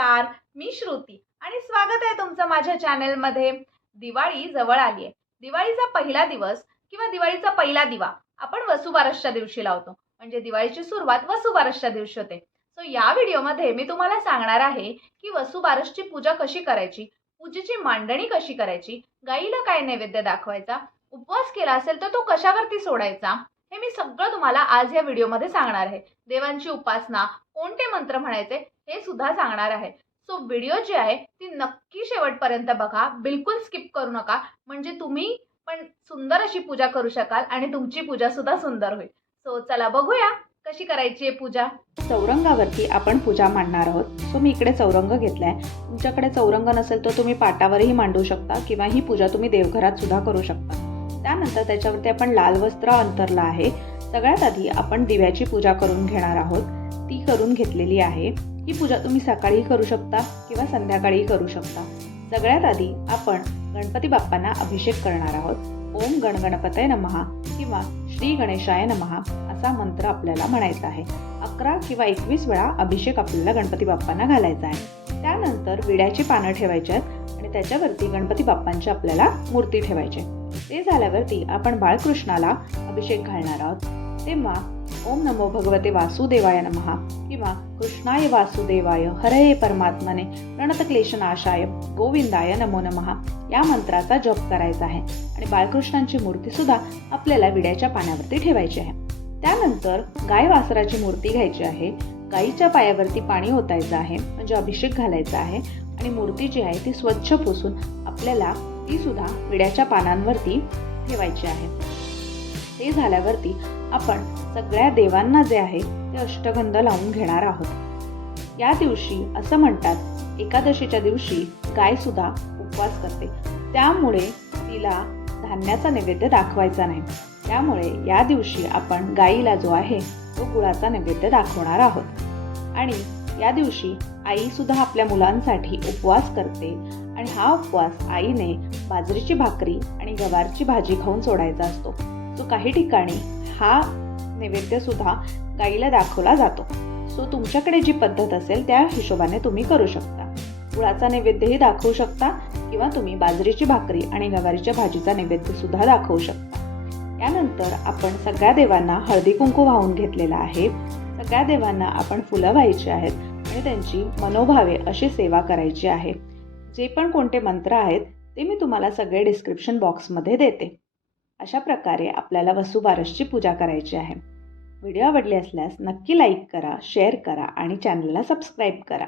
नमस्कार, मी श्रुती आणि स्वागत आहे तुमचं माझ्या चॅनलमध्ये। दिवाळी जवळ आली आहे। दिवाळीचा पहिला दिवस किंवा दिवाळीचा पहिला दिवा आपण वसुबारसच्या दिवशी लावतो, म्हणजे दिवाळीची सुरुवात वसुबारसच्या दिवशी होते। सो या व्हिडिओमध्ये मी तुम्हाला सांगणार आहे की वसुबारसची पूजा कशी करायची, पूजेची मांडणी कशी करायची, गाईला काय नैवेद्य दाखवायचा, उपवास केला असेल तर तो कशावरती सोडायचा, हे मी सगळं तुम्हाला आज या व्हिडिओमध्ये सांगणार आहे। देवांची उपासना, कोणते मंत्र म्हणायचे हे सुद्धा सांगणार आहे। सो व्हिडिओ जी आहे ती नक्की शेवटपर्यंत बघा, बिलकुल स्किप करू नका, म्हणजे तुम्ही पण सुंदर अशी पूजा करू शकाल आणि तुमची पूजा सुद्धा सुंदर होईल। सो चला बघूया कशी करायची आहे पूजा। चौरंगावरती आपण पूजा मांडणार आहोत। सो मी इकडे चौरंग घेतलाय। तुमच्याकडे चौरंग नसेल तर तुम्ही पाटावरही मांडू शकता किंवा ही पूजा तुम्ही देवघरात सुद्धा करू शकता। त्यानंतर त्याच्यावरती आपण लाल वस्त्र अंतरलं आहे। सगळ्यात आधी आपण दिव्याची पूजा करून घेणार आहोत, ती करून घेतलेली आहे। ही पूजा तुम्ही सकाळी करू शकता किंवा संध्याकाळी करू शकता। सगळ्यात आधी आपण गणपती बाप्पांना अभिषेक करणार आहोत। ओम गणगणपतये नमः किंवा श्री गणेशाय नमः असा मंत्र आपल्याला म्हणायचा आहे। 11 किंवा 21 वेळा अभिषेक आपल्याला गणपती बाप्पांना घालायचा आहे। त्यानंतर विड्याची पानं ठेवायची आहेत आणि त्याच्यावरती गणपती बाप्पांची आपल्याला मूर्ती ठेवायची। ते झाल्यावरती आपण बाळकृष्णाला अभिषेक घालणार आहोत। तेव्हा ओम नमो भगवते वासुदेवाय नमः किंवा कृष्णाय वासुदेवाय हरये परमात्मने प्रणतक्लेशनाशाय गोविंदाय नमो नमः या मंत्राचा जप करायचा आहे आणि बाळकृष्णांची मूर्ती सुद्धा आपल्याला विड्याच्या पाण्यावरती ठेवायची आहे। त्यानंतर गाय वासराची मूर्ती घ्यायची आहे। गाईच्या पायावरती पाणी ओतायचं आहे, म्हणजे अभिषेक घालायचा आहे आणि मूर्ती जी आहे ती स्वच्छ पुसून आपल्याला ती सुद्धा विड्याच्या पानांवरती ठेवायची आहे। ते झाल्यावरती आपण सगळ्या देवांना जे आहे ते अष्टगंध लावून घेणार आहोत। या दिवशी असं म्हणतात, एकादशीच्या दिवशी गाय सुद्धा उपवास करते, त्यामुळे तिला धान्याचा नैवेद्य दाखवायचा नाही। त्यामुळे या दिवशी आपण गाईला जो आहे तो गुळाचा नैवेद्य दाखवणार आहोत। आणि या दिवशी आई सुद्धा आपल्या मुलांसाठी उपवास करते आणि हा उपवास आईने बाजरीची भाकरी आणि गवारची भाजी खाऊन सोडायचा असतो। सो काही ठिकाणी हा नैवेद्य सुद्धा गाईला दाखवला जातो। सो तुमच्याकडे जी पद्धत असेल त्या हिशोबाने तुम्ही करू शकता। गुळाचा नैवेद्यही दाखवू शकता किंवा तुम्ही बाजरीची भाकरी आणि गवारीच्या भाजीचा नैवेद्य सुद्धा दाखवू शकता। यानंतर आपण सगळ्या देवांना हळदी कुंकू वाहून घेतलेला आहे। सगळ्या देवांना आपण फुलं वाहायची आहेत आणि त्यांची मनोभावे अशी सेवा करायची आहे। जे पण कोणते मंत्र आहेत ते मी तुम्हाला सगळे डिस्क्रिप्शन बॉक्समध्ये देते। अशा प्रकारे आपल्याला वसुबारसची पूजा करायची आहे। व्हिडिओ आवडले असल्यास नक्की लाईक करा, शेअर करा आणि चॅनलला सबस्क्राईब करा।